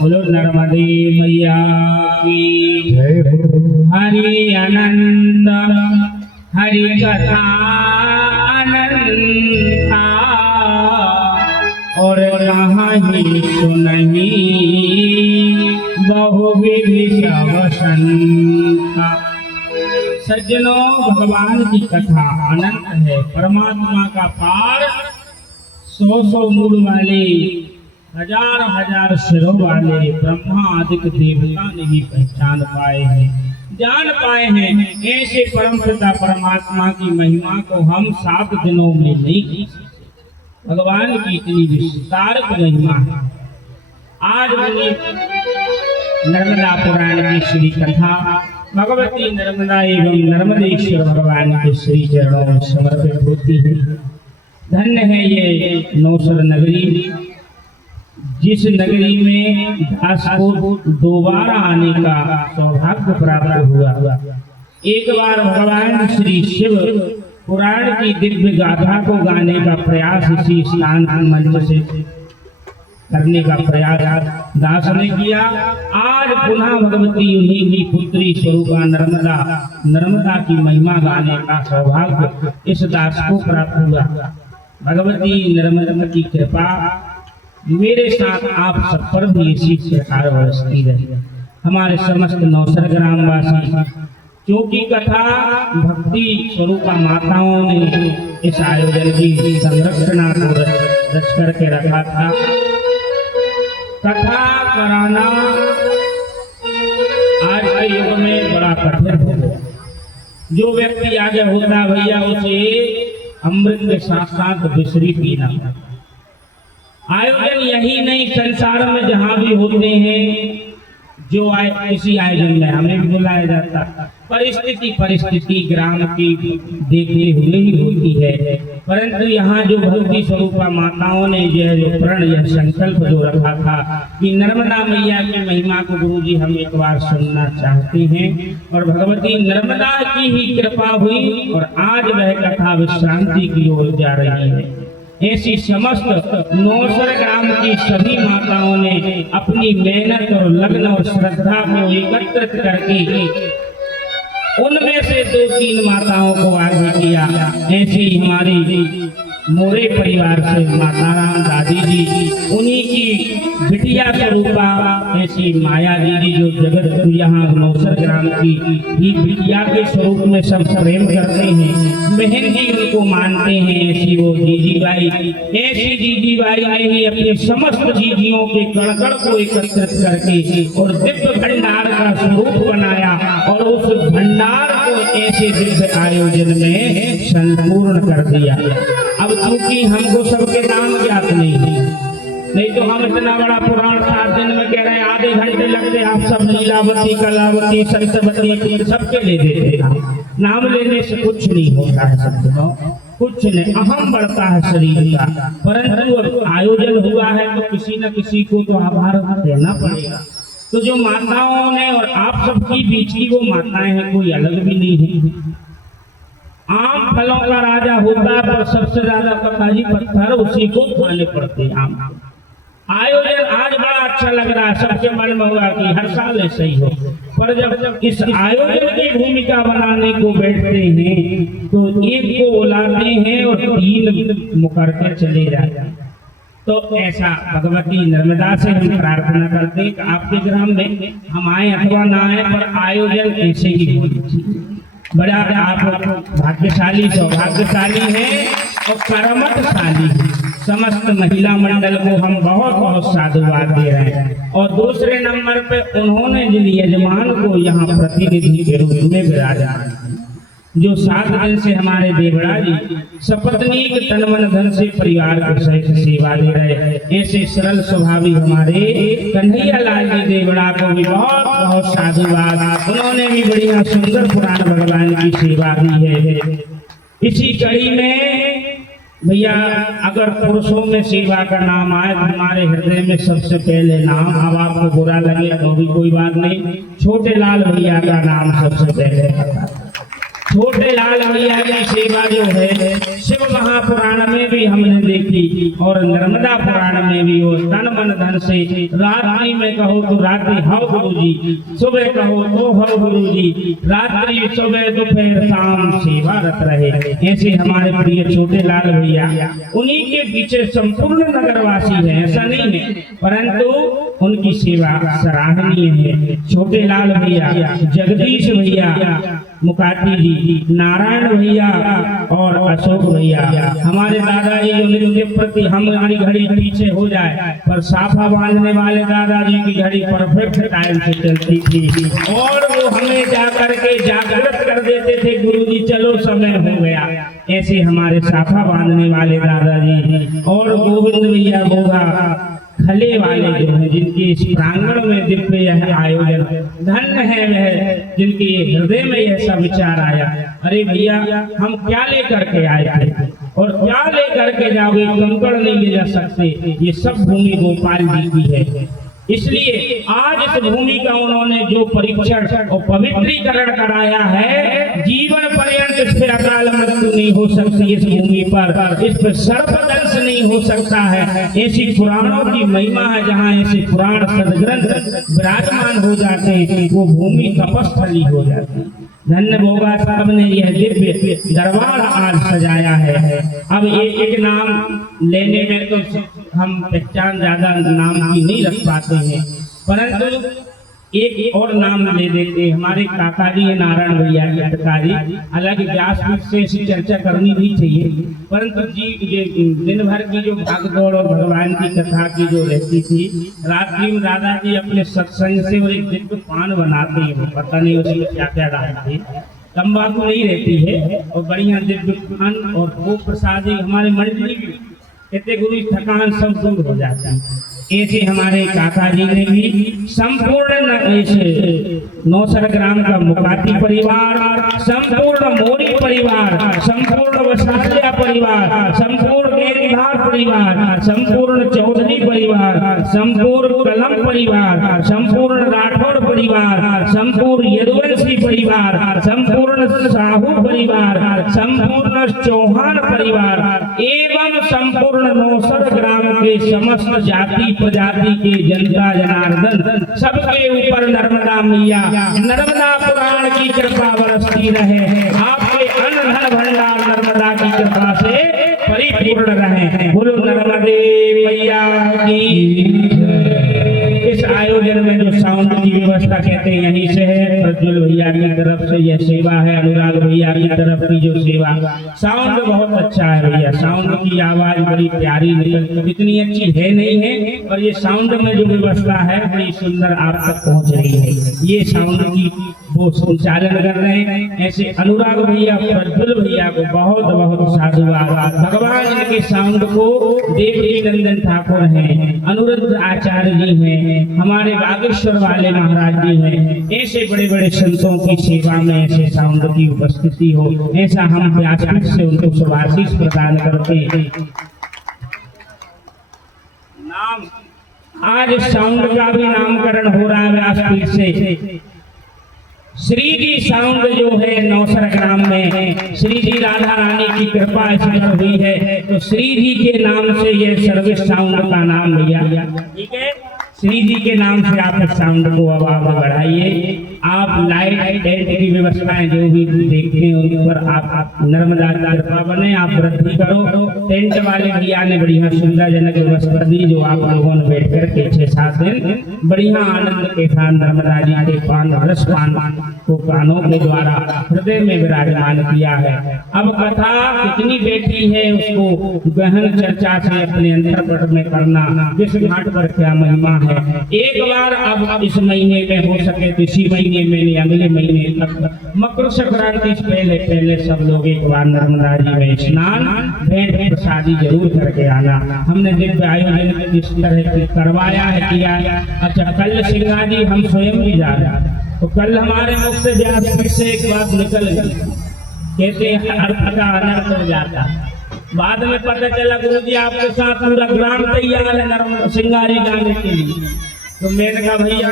बोलो नर्मदे मैया की हरि अनंत हरि कथा अनंता और कहीं सुनही बहुविधि वसंता। सज्जनों, भगवान की कथा अनंत है। परमात्मा का पार 100 मूल वाले, हजार हजार सिरों वाले ब्रह्मा आदिक देवता ने भी पहचान पाए हैं, जान पाए हैं। ऐसे परम पिता परमात्मा की महिमा को हम 7 दिनों में नहीं, भगवान की इतनी विस्तार महिमा है। आज नर्मदा पुराण की श्री कथा भगवती नर्मदा एवं नर्मदेश्वर भगवान के श्री चरणों में समर्पित होती है। धन्य है ये नौसर नगरी, जिस नगरी में दास को दोबारा आने का सौभाग्य प्राप्त हुआ। एक बार भगवान श्री शिव पुराण की दिव्य गाथा को गाने का प्रयास इसी स्नान मंच से करने का प्रयास दास ने किया। आज पुनः भगवती उन्हीं की पुत्री स्वरूपा नर्मदा की महिमा गाने का सौभाग्य इस दास को प्राप्त हुआ। भगवती नर्मदा की कृपा मेरे साथ आप सब पर भी इसी प्रकार बरसती रहे। हमारे समस्त नौसर ग्रामवासी, क्योंकि कथा भक्ति स्वरूपा माताओं ने इस आयोजन की संरक्षणा को रच करके रखा था। कथा कराना आज के युग में बड़ा कठिन हो गया। जो व्यक्ति आगे होता भैया, उसे अमृत के साथ साथ बिसरी पीना। आयोजन यही नहीं, संसार में जहाँ भी होते हैं, जो आए इसी आयोजन में हमें भी बुलाया जाता, परिस्थिति ग्राम की देखते हुए ही होती है। परंतु यहाँ जो भक्ति स्वरूपा माताओं ने जो प्रण यह संकल्प जो रखा था कि नर्मदा मैया की महिमा को गुरु जी हम एक बार सुनना चाहते हैं, और भगवती नर्मदा की ही कृपा हुई और आज वह कथा विश्रांति की ओर जा रही है। ऐसी समस्त नौसर ग्राम की सभी माताओं ने अपनी मेहनत और लगन और श्रद्धा को एकत्रित करके उनमें से 2-3 माताओं को आगे किया। ऐसी हमारी मोरे परिवार से माताराम दादी जी, उन्हीं की बिटिया स्वरूपा ऐसी माया दीदी जो जगत यहाँ नौसर ग्राम की ही बिटिया के स्वरूप में सब प्रेम करते हैं, बहन जी उनको मानते हैं। ऐसी वो जीजी बाई, ऐसी जीजी बाई ने ही अपने समस्त जीजियों के कण-कण को एकत्रित करके और दिव्य भंडार का स्वरूप बनाया और उस भंडार को ऐसे दिव्य आयोजन में संपूर्ण कर दिया। अब चूंकि हमको सबके नाम ज्ञात नहीं तो हम इतना बड़ा पुराण 7 दिन में कह रहे हैं, आधे घंटे लगते, आप सब लीलावती कलावती सरितवती सबके ले देते हैं। नाम लेने से कुछ नहीं होता है, सबको कुछ नहीं, अहम बढ़ता है शरीर का। परंतु अब आयोजन हुआ है तो किसी न किसी को तो आभार देना पड़ेगा। तो जो माताओं ने और आप सबकी बीच की वो माताएं हैं, कोई अलग भी नहीं है। आम फलों का राजा होता है पर सबसे ज्यादा कथाजी पत्थर उसी को खाने पड़ते हैं। आम आयोजन आज बड़ा अच्छा लग रहा है, सबके मन में हुआ कि हर साल ऐसा ही हो, पर जब इस आयोजन की भूमिका बनाने को बैठते हैं तो एक को बुलाते हैं और 3 मुकर के चले जाते हैं। तो ऐसा भगवती नर्मदा से हम प्रार्थना करते हैं कि आपके ग्राम में हम आए अथवा ना आए पर आयोजन ऐसे ही होना चाहिए। बड़ा आप भाग्यशाली सौभाग्यशाली हैं और करमतशाली हैं। समस्त महिला मंडल को हम बहुत बहुत साधुवाद दे रहे हैं। और दूसरे नंबर पे उन्होंने जिन यजमान को यहाँ प्रतिनिधि के रूप में विराजा, जो 7 दिन से हमारे देवड़ा जी सपत्नीक तन मन धन से परिवार के सहित सेवा दे रहे, ऐसे सरल स्वभावी हमारे कन्हैया लाल जी देवड़ा को भी बहुत बहुत साधुवाद। उन्होंने भी बढ़िया सुंदर पुराण भगवान की सेवा दी है। इसी कड़ी में भैया अगर पुरुषों में सेवा का नाम आए तो हमारे हृदय में सबसे पहले नाम, अब आपको बुरा लगे तो भी कोई बात नहीं, छोटे लाल भैया का नाम सबसे पहले आता है। छोटे लाल भैया की सेवा जो है शिव महापुराण में भी हमने देखी और नर्मदा पुराण में भी वो तन मन धन से रात्रि में कहो तो रात्रि हव गुरु जी, सुबह कहो तो हव गुरु जी, रात्रि सुबह दोपहर शाम सेवारत रहे। ऐसे हमारे प्रिय छोटे लाल भैया, उन्हीं के पीछे संपूर्ण नगरवासी है, ऐसा नहीं है, परंतु उनकी सेवा सराहनीय है। छोटे लाल भैया, जगदीश भैया, मुकाती जी, नारायण भैया और अशोक भैया, हमारे दादाजी उनके प्रति हमारी घड़ी पीछे हो जाए पर साफा बांधने वाले दादाजी की घड़ी परफेक्ट टाइम से चलती थी और वो हमें जाकर के जागृत कर देते थे, गुरुजी चलो समय हो गया। ऐसे हमारे साफा बांधने वाले दादाजी और गोविंद भैया गोगा खले वाले जो है, जिनके इस प्रांगण में दिव्य यह आयोजन, धन्य है वह जिनके हृदय में यह सब विचार आया। अरे भैया हम क्या लेकर के आए थे और क्या लेकर के जाओगे, कंकड़ नहीं ले जा सकते, ये सब भूमि गोपाल जी की है। इसलिए आज इस भूमि का उन्होंने जो परीक्षण और पवित्रीकरण कराया है, जीवन पर्यंत इस पे अकाल मृत्यु नहीं हो सकती, इस भूमि पर इस पर सर्पदंश नहीं हो सकता है। ऐसी पुराणों की महिमा है, जहाँ ऐसे पुराण सदग्रंथ विराजमान हो जाते हैं वो भूमि तपस्थली हो जाती है। धन्य भोगा साहब ने यह दिव्य दरबार आज सजाया है। अब एक नाम लेने में तो हम पहचान ज्यादा नाम की नहीं रख पाते हैं, परंतु एक और नाम ले देते। हमारे काका जी नारायण भैया के अटकारी, हालांकि व्यासपीठ से ऐसी चर्चा करनी नहीं चाहिए, परंतु जी ये दिन भर की जो भागदौड़ और भगवान की कथा की जो रहती थी, रात्रि में दादाजी अपने सत्संग से वो एक दिव्य पान बनाते हैं, वो पता नहीं उसमें क्या क्या डालते, तंबाकू नहीं रहती है और बढ़िया दिव्य पान और वो प्रसादी हमारे मंडली कहते गुरु थकान सब दूर हो जाता है। ऐसे हमारे काका जी ने भी संपूर्ण ऐसे नौसर ग्राम का मुकाती परिवार, संपूर्ण मोरी परिवार, संपूर्ण वसालिया परिवार, संपूर्ण गेरीधार परिवार, संपूर्ण चौधरी परिवार, संपूर्ण कलम परिवार, संपूर्ण राठौड़ परिवार, संपूर्ण यदुवंशी परिवार, संपूर्ण साहू परिवार, संपूर्ण चौहान परिवार एवं संपूर्ण नौसर ग्राम के समस्त जाति प्रजाति के जनता जनार्दन सबके ऊपर नर्मदा मैया नर्मदा पुराण की कृपा बरसती रहे। आपके अन्न धन भंडार नर्मदा की कृपा से परिपूर्ण रहे। बोलो नर्मदे मैया की। इस आयोजन में जो साउंड की व्यवस्था कहते हैं यहीं से है, प्रज्वल भैया की तरफ से यह सेवा है, अनुराग भैया की तरफ की जो सेवा, साउंड बहुत अच्छा है भैया। साउंड की आवाज बड़ी प्यारी निकल, इतनी अच्छी है नहीं है, और ये साउंड में जो व्यवस्था है बड़ी सुंदर आप तक पहुंच रही है। ये साउंड की वो संचालन कर रहे हैं। ऐसे अनुराग भैया, प्रज्वल भैया को बहुत बहुत साधुवाद। भगवान इनके साउंड को देवकी नंदन ठाकुर हैं, अनुरुद्ध आचार्य जी हैं, हमारे बागेश्वर वाले महाराज जी हैं। ऐसे बड़े बड़े संतों की सेवा में ऐसे साउंड की उपस्थिति हो, ऐसा हम व्यासपीठ से उनको शुभाशीष प्रदान करते हैं। नाम आज साउंड का भी नामकरण हो रहा है व्यासपीठ से। श्री जी साउंड जो है नौसर ग्राम में श्री जी राधा रानी की कृपा इसमें हुई है, तो श्री जी के नाम से ये सर्विस साउंड का नाम लिया। ठीक है, श्री जी के नाम से आप इस साउंड को अब आगे बढ़ाइए। आप लाइट टेंट की व्यवस्थाएं जो भी देखते हैं उन पर आप नर्मदा की कृपा बने, आप वृद्धि करो। टेंट वाले भैया ने बढ़िया सुविधाजनक व्यवस्था दी, जो आप लोगों ने बैठ कर के 6-7 दिन बढ़िया आनंद के साथ नर्मदा जी के पान रस पान को कानों के द्वारा हृदय में विराजमान किया है। अब कथा कितनी बैठी है उसको गहन चर्चा से अपने अंतर्पट में करना, किस घाट पर क्या महिमा है। एक बार अब इस महीने में हो सके तो इसी महीने में, अगले महीने तक मकर संक्रांति से पहले सब लोग एक बार नर्मदा जी में स्नान भेंट प्रसादी जरूर करके आना। हमने दिव्य आयोजन इस तरह की करवाया है, किया। अच्छा, कल सिंगा जी हम स्वयं भी जा रहे हैं, तो कल हमारे मुख से व्यासपीठ से एक बात निकल गई, कहते अर्थ का अनर्थ हो जाता। बाद में पता चला गुरु जी आपके साथ पूरा ग्राम तैयार है नर्मदा सिंगारी गाने के लिए। तो मैंने कहा भैया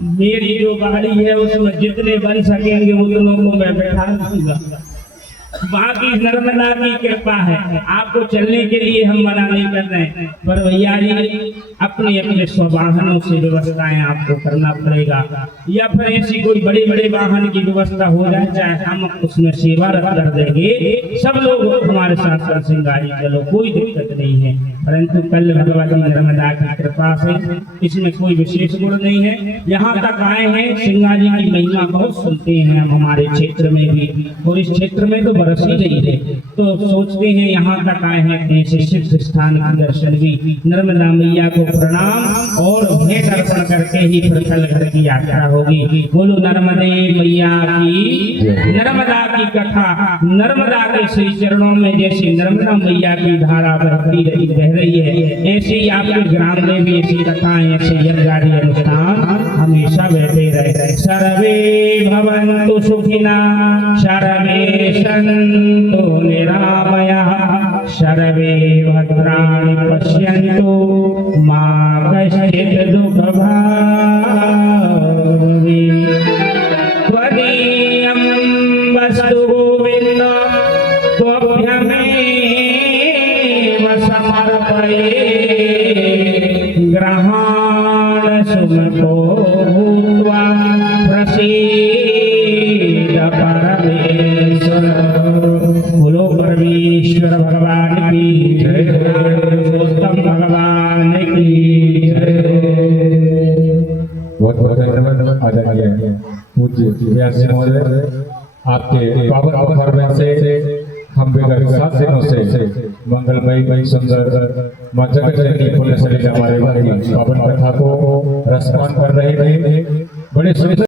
मेरी जो गाड़ी है उसमें जितने बन सकेंगे उतनों को मैं बैठा दूंगा, बाकी नर्मदा की कृपा है। आपको चलने के लिए हम मना नहीं कर रहे हैं, पर भैया जी अपने अपने स्ववाहनों से व्यवस्थाएं आपको करना पड़ेगा, या फिर ऐसी कोई बड़े बड़े वाहन की व्यवस्था हो जाए, चाहे हम उसमें सेवा रख कर देंगे। सब लोग हमारे साथ साथ सिंगारी चलो, कोई दिक्कत नहीं है। परंतु कल भगवती नर्मदा की कृपा से इसमें कोई विशेष गुण नहीं है। यहाँ तक आए हैं, सिंगारी की महिमा बहुत सुनते हैं हम हमारे क्षेत्र में भी, और इस क्षेत्र में तो बरस ही रही है, तो सोचते हैं यहाँ तक आए हैं ऐसे सिद्ध स्थान का दर्शन भी। नर्मदा मैया को प्रणाम और भेंट अर्पण करके ही फिर कल घर की यात्रा होगी। बोलो नर्मदे मैया की। नर्मदा की कथा, नर्मदा के श्री चरणों में जैसे नर्मदा मैया की धारा बहती रह रही है, ऐसे ही आपके ग्राम में भी ऐसी कथाएं, ऐसे यज्ञादि अनुष्ठान हमेशा बहते रहे। सर्वे भवन्तु सुखिना, सर्वे सन्तु निरामयाः, सर्वे भद्राणि पश्यन्तु मा कश्चित् दुःखभाग् भवेत्। त्वदीयं वस्तु गोविन्द त्वभ्यमेव समर्पये, ग्रहाण सुमतो भूत्वा प्रसीद परमेश्वर। बोलो परमेश्वर भगवान की जय, पुरुषोत्तम भगवान की जय। बहुत बहुत धन्यवाद आदरणीय पूज्य व्यास जी महोदय, आपके पावन परफॉर्मेंस से हम विगत 7 दिनों से मंगलमयी सुंदर मां जगतजननी पुण्य सलिला हमारे पावन कथा को रसपान कर रहे थे। बड़े सुंदर